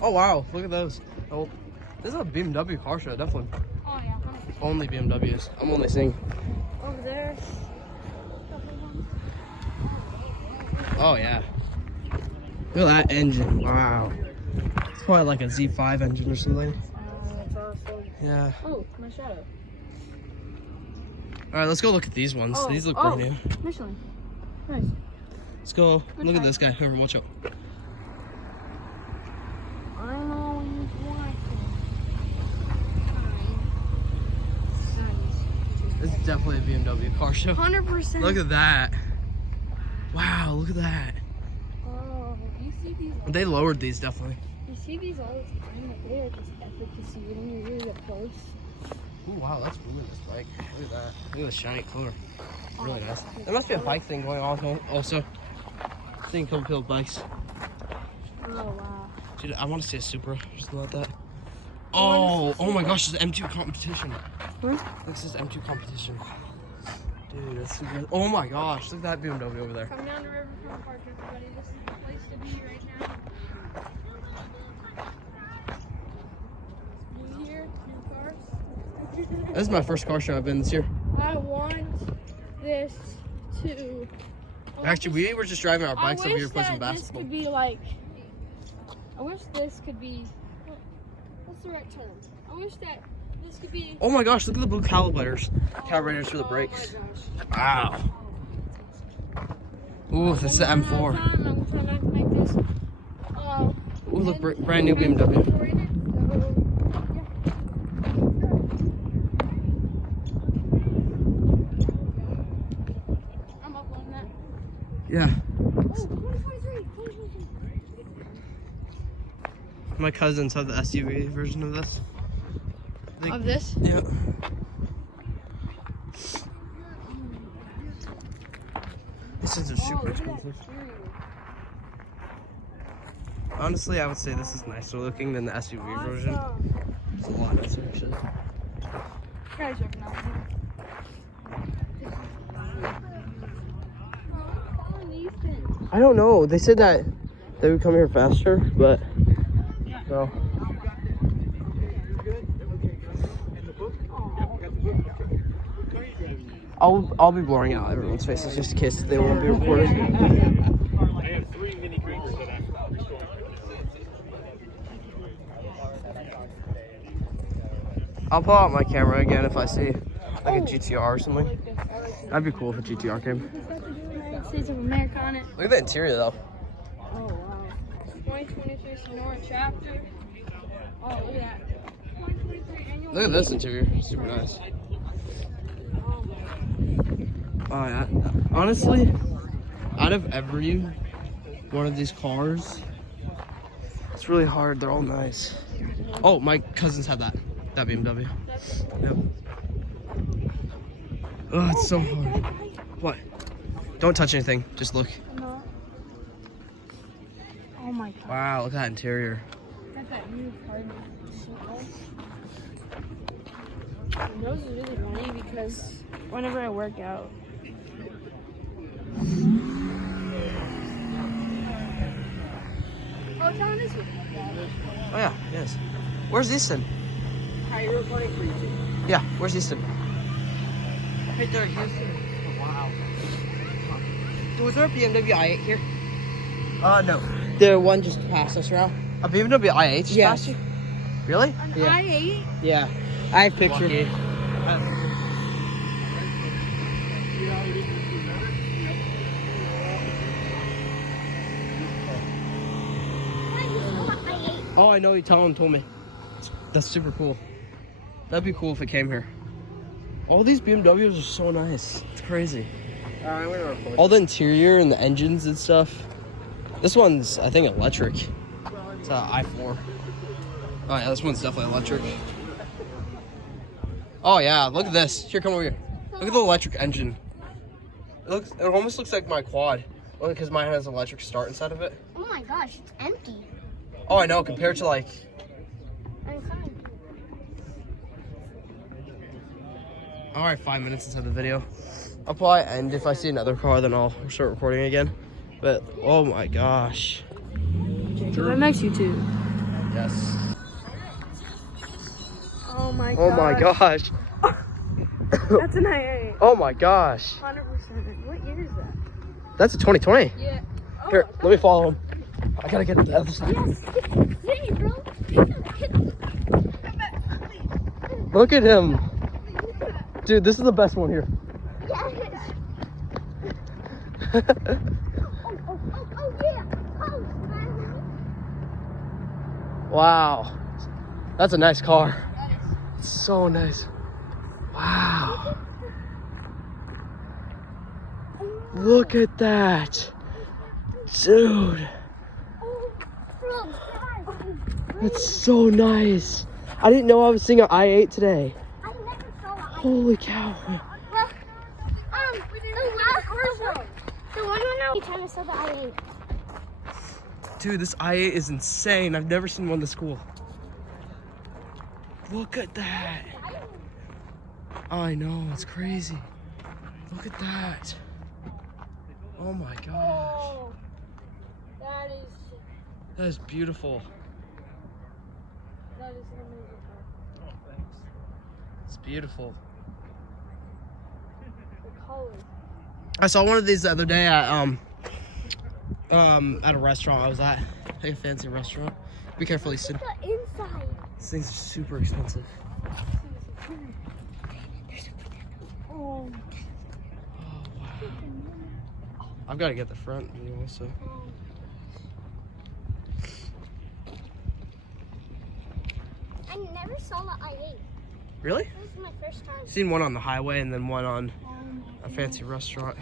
Oh wow, look at those. Oh, this is a BMW car show, definitely. Oh yeah. Only BMWs. I'm only seeing. Over there. Oh yeah. Look at that engine. Wow. It's probably like a Z5 engine or something. That's awesome. Yeah. Oh, my shadow. All right, let's go look at these ones. These look brand new. Michelin. Nice. Let's go Good look at try. this guy. Whoever, watch out. I'm always watching. This is definitely a BMW car show. 100%. Look at that. Wow, look at that. Oh, you see these? They lowered these definitely. You see these all the time? Like, they are just epic to see when you're really up close. Oh wow, that's really this bike. Look at that. Look at the shiny color. Really nice. There must be a bike thing going on also. Seeing a couple people with bikes. Oh wow. Dude, I want to see a Supra or something like that. Oh my gosh, there's M2 competition. Where? Look, this is M2 competition. Dude, that's super. Oh my gosh, look at that BMW over there. Come down to Riverfront Park, everybody. This is the place to be right now. New year, new cars. This is my first car show I've been this year. I want this to. Actually, we were just driving our bikes over here to play some This basketball. could be like. I wish this could be. What's the right term? I wish that this could be. Oh my gosh, look at the blue calibrators. Calibrators for the brakes. Wow. Ooh, this is the M4. I'm trying not to make this. Ooh, look, brand new BMW. I'm up on that. Yeah. Oh, 2023. My cousins have the SUV version of this. Of this? Yeah. This is super expensive. Honestly, I would say this is nicer looking than the SUV version. It's a lot nicer, actually. Guys, checking out here. I don't know. They said that they would come here faster, but no. I'll be blurring out everyone's faces just in case they won't be recorded. I have 3 mini creepers that I'm I'll pull out my camera again if I see like a GTR or something. That'd be cool if a GTR came. United States of America on it. Look at the interior though. Oh wow. 2023 Sonora chapter. Oh, look at that. 2023 annual. Look at this interior. Super nice. Oh yeah. Honestly, out of every one of these cars, it's really hard. They're all nice. Oh, my cousins had that BMW. Yep. Oh, it's so hard. What? Don't touch anything. Just look. No. Oh my god. Wow, look at that interior. Got that new card. And those are really funny because whenever I work out. Oh, it's on this one. Oh yeah, yes. Where's Easton? Hi, you're recording for YouTube. Yeah, where's Easton? Right there, Houston. Oh, wow. Was there a BMW i8 here? No. The one just passed us around. A BMW i8 just Yeah. passed you? Really? An Yeah. i8? Yeah. I have pictures. Lucky. Oh, I know. You told me. That's super cool. That'd be cool if it came here. All these BMWs are so nice. It's crazy. I'm gonna record. All the interior and the engines and stuff. This one's, I think, electric. It's i4. Oh yeah, this one's definitely electric. Oh yeah, look at this. Here, come over here. Look at the electric engine. It almost looks like my quad. Only because mine has an electric start inside of it. Oh my gosh, it's empty. Oh, I know, compared to like... Alright, 5 minutes inside the video. I'll probably end. If I see another car, then I'll start recording again. But, oh my gosh. Jacob MX YouTube. Yes. Oh my Oh my gosh. That's an IA. Oh my gosh. 100%. What year is that? That's a 2020. Yeah. Oh, Here, let me follow him. I gotta get to the other side. Hey, bro. Look at him. Dude, this is the best one here. Oh, yeah. Oh, Wow. That's a nice car. It's so nice. Wow. Look at that. Dude. That's so nice. I didn't know I was seeing an i8 today. I never saw it. Holy cow. The one when we trying to sell the IA. Dude, this i8 is insane. I've never seen one this cool. Look at that. I know, it's crazy. Look at that. Oh my gosh. Oh, that is That is beautiful. an amazing car. It's beautiful. The color. I saw one of these the other day at a restaurant I was at. Like a fancy restaurant. Be careful, Easton. The inside. These things are super expensive. Oh. Oh wow. I've got to get the front view also. I never saw the IA. Really? This is my first time. Seen one on the highway and then one on a fancy restaurant.